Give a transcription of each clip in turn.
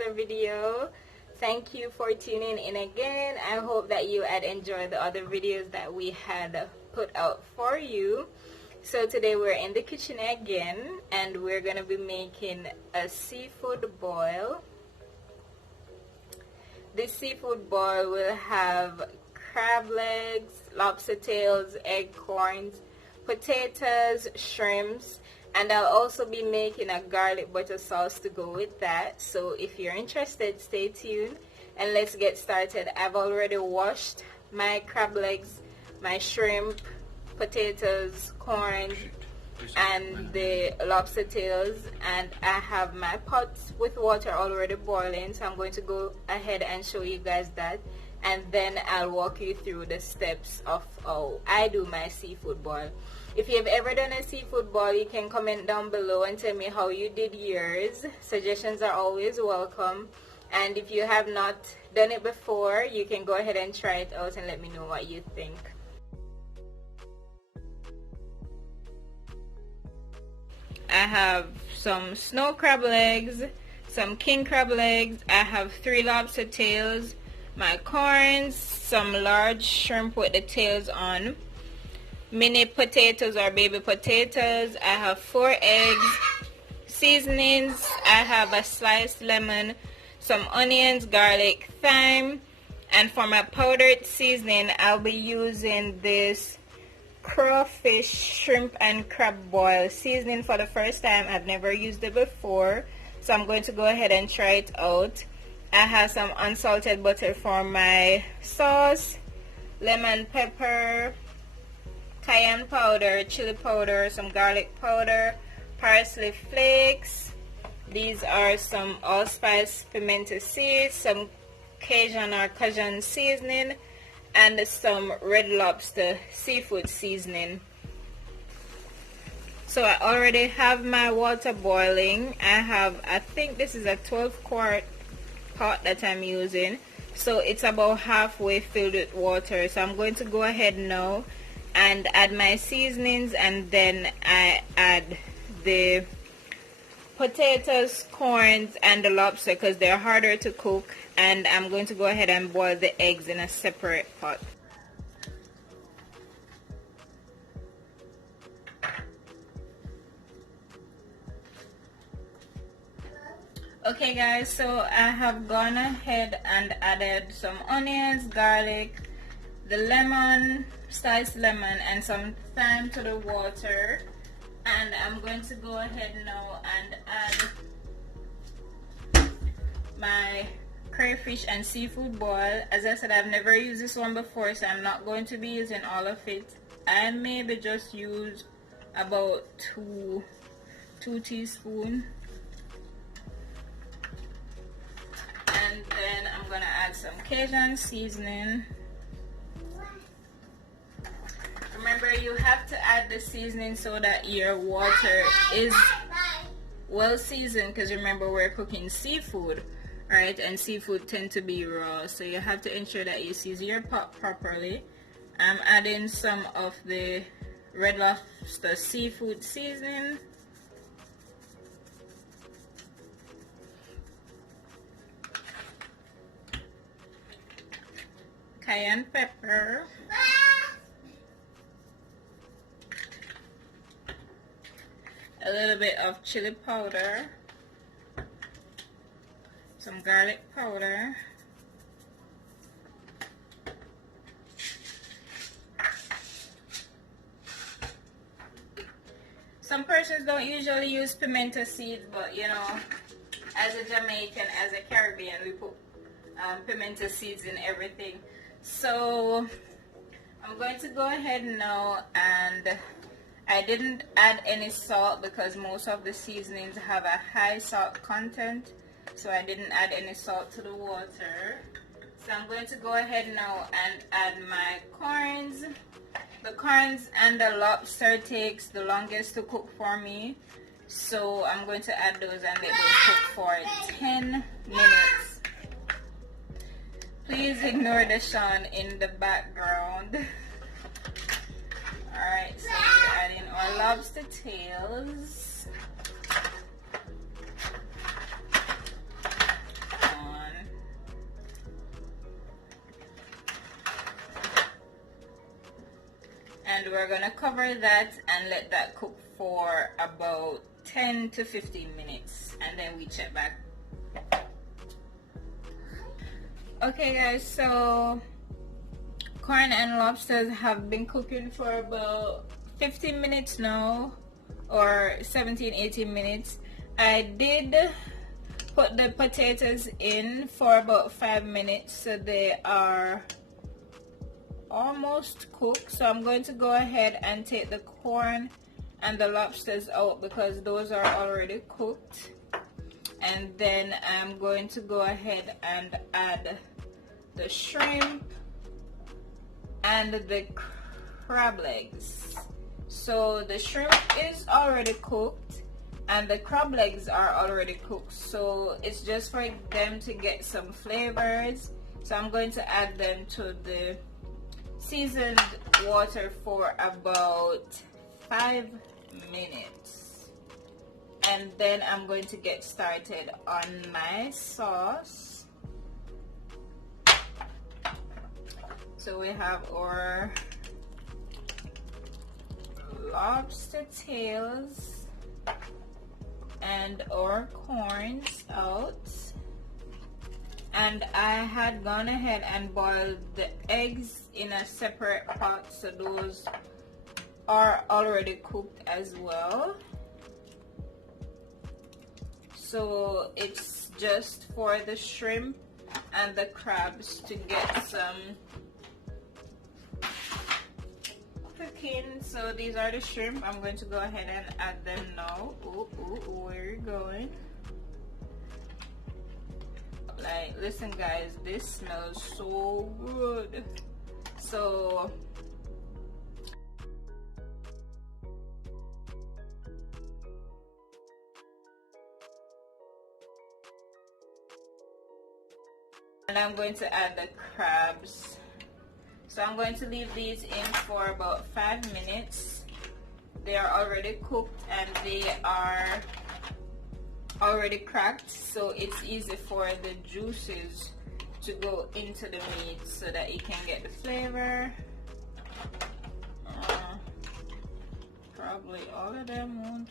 another video. Thank you for tuning in again. I hope that you had enjoyed the other videos that we had put out for you. So today we're in the kitchen again, and we're gonna be making a seafood boil. This seafood boil will have crab legs, lobster tails, acorns, potatoes, shrimps, and I'll also be making a garlic butter sauce to go with that. So if you're interested, stay tuned and let's get started. I've already washed my crab legs, my shrimp, potatoes, corn, and the lobster tails, and I have my pot with water already boiling, so I'm going to go ahead and show you guys that, and then I'll walk you through the steps of how I do my seafood boil. If you've ever done a seafood boil, you can comment down below and tell me how you did yours. Suggestions are always welcome, and if you have not done it before, you can go ahead and try it out and let me know what you think. I have some snow crab legs, some king crab legs, I have 3 lobster tails, my corns, some large shrimp with the tails on, mini potatoes or baby potatoes, I have 4 eggs, seasonings, I have a sliced lemon, some onions, garlic, thyme, and for my powdered seasoning I'll be using this crawfish, shrimp, and crab boil seasoning for the first time. I've never used it before, so I'm going to go ahead and try it out. I have some unsalted butter for my sauce, lemon pepper, cayenne powder, chili powder, some garlic powder, parsley flakes. These are some allspice pimento seeds, some Cajun or Cajun seasoning, and some Red Lobster seafood seasoning. So I already have my water boiling. I think this is a 12-quart pot that I'm using, so it's about halfway filled with water. So I'm going to go ahead now and add my seasonings, and then I add the potatoes, corns, and the lobster because they're harder to cook, and I'm going to go ahead and boil the eggs in a separate pot. Okay guys, so I have gone ahead and added some onions, garlic, the lemon, sliced lemon, and some thyme to the water. And I'm going to go ahead now and add my crayfish and seafood boil. As I said, I've never used this one before, so I'm not going to be using all of it. I maybe just use about two teaspoons. And then I'm going to add some Cajun seasoning. Remember, you have to add the seasoning so that your water is well seasoned, because remember, we're cooking seafood, right? And seafood tend to be raw, so you have to ensure that you season your pot properly. I'm adding some of the Red Lobster seafood seasoning. Cayenne pepper. A little bit of chili powder, some garlic powder, some persons don't usually use pimento seeds, but you know, as a Jamaican, as a Caribbean, we put pimento seeds in everything. So I'm going to go ahead now, and I didn't add any salt because most of the seasonings have a high salt content, so I didn't add any salt to the water. So I'm going to go ahead now and add my corns. The corns and the lobster takes the longest to cook for me, so I'm going to add those and let those cook for 10 minutes. Please ignore the Sean in the background. Alright, so we're adding our lobster tails. and we're gonna cover that and let that cook for about 10 to 15 minutes, and then we check back. Okay guys, so corn and lobsters have been cooking for about 15 minutes now, or 17-18 minutes. I did put the potatoes in for about 5 minutes, so they are almost cooked. So I'm going to go ahead and take the corn and the lobsters out because those are already cooked, and then I'm going to go ahead and add the shrimp and the crab legs. So the shrimp is already cooked and the crab legs are already cooked, so it's just for them to get some flavors. So I'm going to add them to the seasoned water for about 5 minutes, and then I'm going to get started on my sauce. So we have our lobster tails and our corns out, and I had gone ahead and boiled the eggs in a separate pot, so those are already cooked as well. So it's just for the shrimp and the crabs to get some cooking. So these are the shrimp. I'm going to go ahead and add them now. Ooh, where are you going? Like, listen guys, this smells so good. So and I'm going to add the crabs. So I'm going to leave these in for about 5 minutes. They are already cooked and they are already cracked, so it's easy for the juices to go into the meat so that it can get the flavor. Probably all of them won't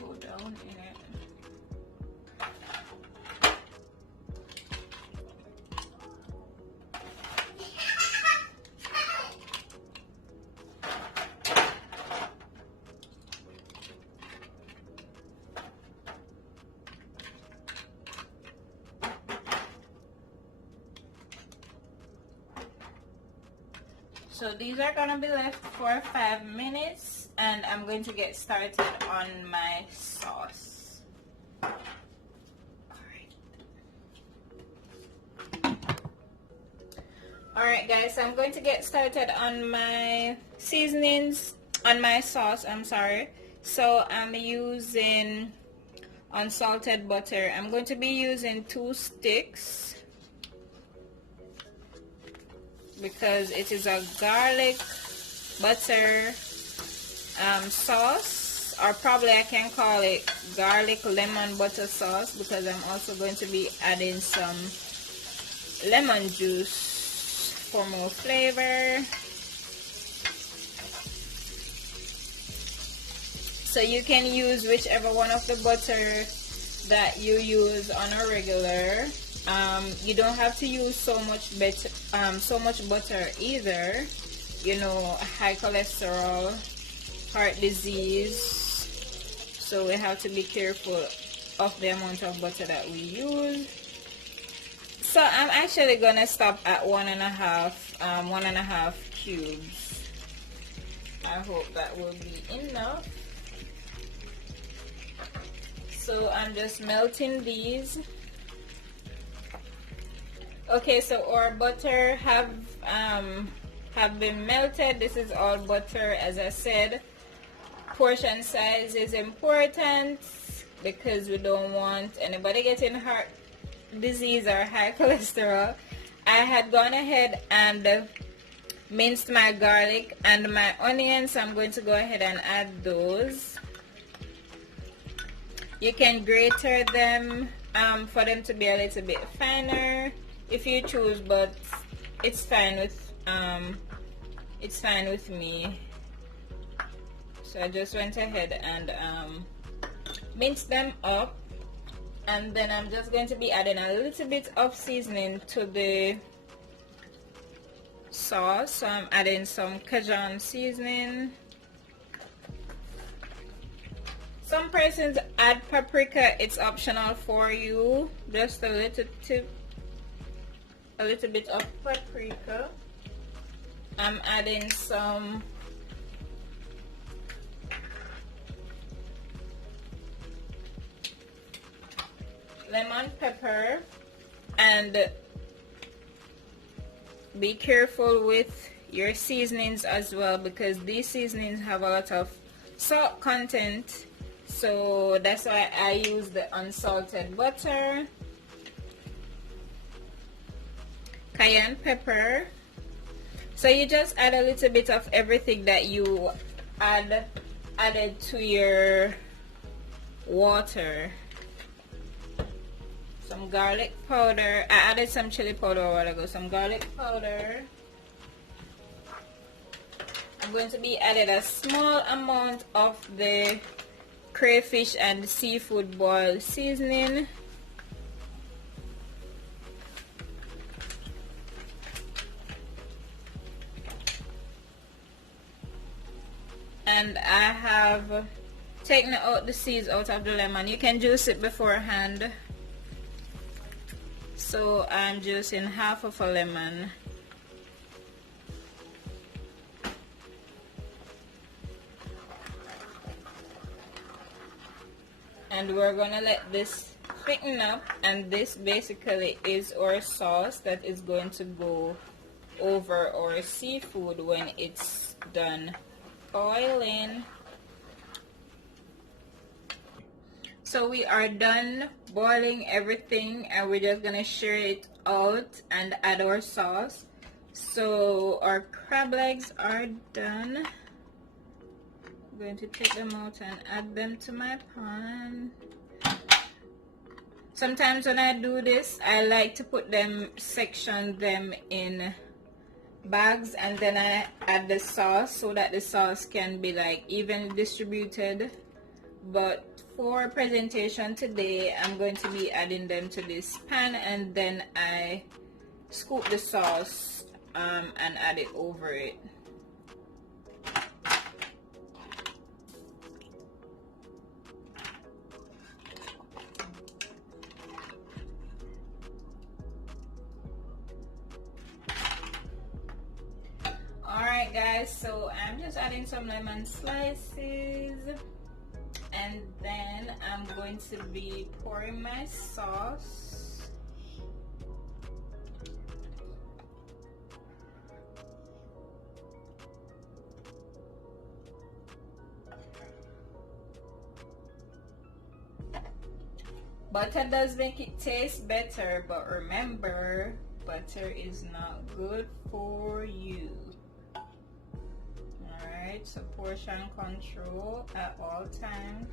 go down in it. So these are gonna be left for 5 minutes, and I'm going to get started on my sauce. Alright guys, so I'm going to get started on my seasonings, on my sauce, I'm sorry. So I'm using unsalted butter. I'm going to be using 2 sticks because it is a garlic butter sauce, or probably I can call it garlic lemon butter sauce, because I'm also going to be adding some lemon juice for more flavor. So you can use whichever one of the butter that you use on a regular. You don't have to use so much butter either. You know, high cholesterol, heart disease. So we have to be careful of the amount of butter that we use. So I'm actually gonna stop at 1.5 cubes. I hope that will be enough. So I'm just melting these. Okay, so our butter have been melted. This is all butter. As I said, portion size is important because we don't want anybody getting heart disease or high cholesterol. I had gone ahead and minced my garlic and my onions, so I'm going to go ahead and add those. You can grate them for them to be a little bit finer if you choose, but it's fine with me. So I just went ahead and minced them up, and then I'm just going to be adding a little bit of seasoning to the sauce. So I'm adding some Cajun seasoning. Some persons add paprika, it's optional for you. Just a little bit of paprika. I'm adding some lemon pepper, and be careful with your seasonings as well, because these seasonings have a lot of salt content. So that's why I use the unsalted butter, cayenne pepper. So you just add a little bit of everything that you added to your water. Some garlic powder. I added some chili powder a while ago. Some garlic powder. I'm going to be adding a small amount of the crayfish and seafood boil seasoning. And I have taken out the seeds out of the lemon. You can juice it beforehand. So I'm juicing half of a lemon. And we're gonna let this thicken up, and this basically is our sauce that is going to go over our seafood when it's done boiling. So we are done boiling everything, and we're just gonna share it out and add our sauce. So our crab legs are done. I'm going to take them out and add them to my pan. Sometimes when I do this, I like to put them, section them in bags, and then I add the sauce so that the sauce can be like evenly distributed. But for presentation today, I'm going to be adding them to this pan, and then I scoop the sauce and add it over it. Alright guys, so I'm just adding some lemon slices, and then I'm going to be pouring my sauce. Butter does make it taste better, but remember, butter is not good for you. Alright, so portion control at all times.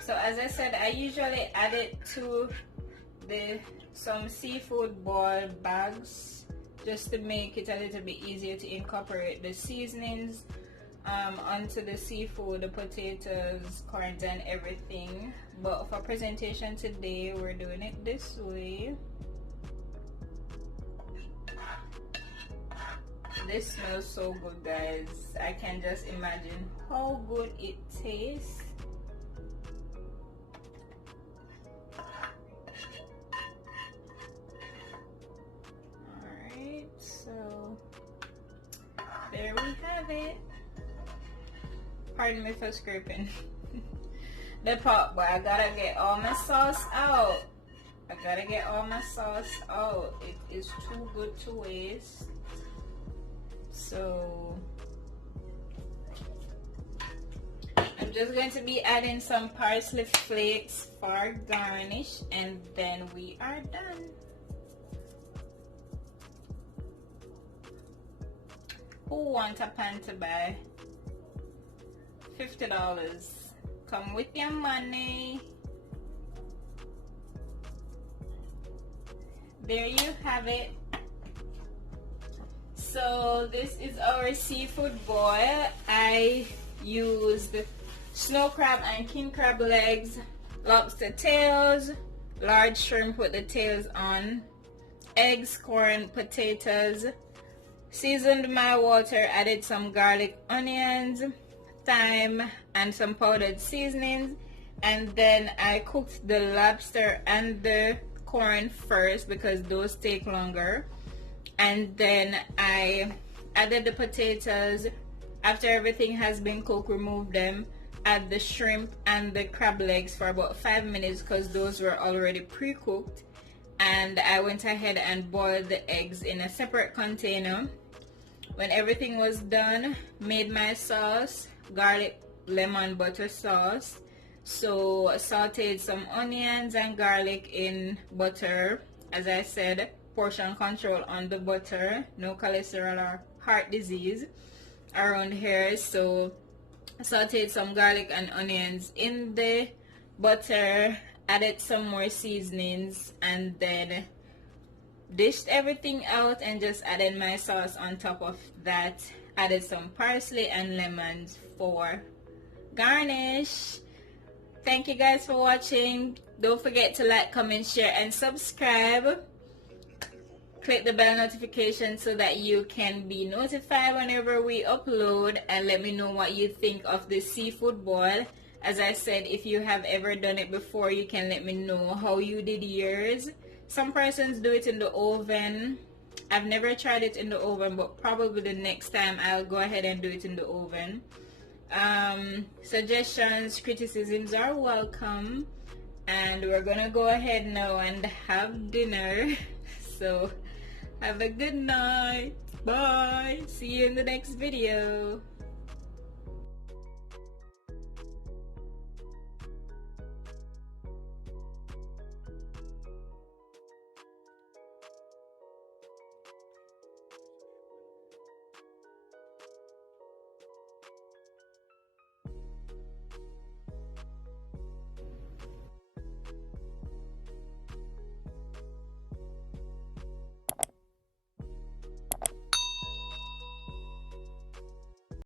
So as I said, I usually add it to some seafood boil bags, just to make it a little bit easier to incorporate the seasonings onto the seafood, the potatoes, corns, and everything. But for presentation today, we're doing it this way. This smells so good, guys. I can just imagine how good it tastes. Alright, so there we have it. Pardon me for scraping the pot, but I gotta get all my sauce out. I gotta get all my sauce out. It is too good to waste. So I'm just going to be adding some parsley flakes for garnish, and then we are done. Who wants a pan to buy? $50. Come with your money. there you have it. So this is our seafood boil. I used snow crab and king crab legs, lobster tails, large shrimp with the tails on, eggs, corn, potatoes, seasoned my water, added some garlic, onions, thyme, and some powdered seasonings, and then I cooked the lobster and the corn first because those take longer, and then I added the potatoes. After everything has been cooked, remove them, add the shrimp and the crab legs for about 5 minutes because those were already pre-cooked, and I went ahead and boiled the eggs in a separate container. When everything was done, made my sauce, garlic lemon butter sauce. So sauteed some onions and garlic in butter. As I said, portion control on the butter, no cholesterol or heart disease around here. So sauteed some garlic and onions in the butter, added some more seasonings, and then dished everything out and just added my sauce on top of that. Added some parsley and lemons for garnish. Thank you guys for watching. Don't forget to like, comment, share, and subscribe. Click the bell notification so that you can be notified whenever we upload, and let me know what you think of the seafood boil. As I said, if you have ever done it before, you can let me know how you did yours. Some persons do it in the oven. I've never tried it in the oven, but probably the next time I'll go ahead and do it in the oven. Suggestions, criticisms are welcome. And we're gonna go ahead now and have dinner. So have a good night. Bye. See you in the next video.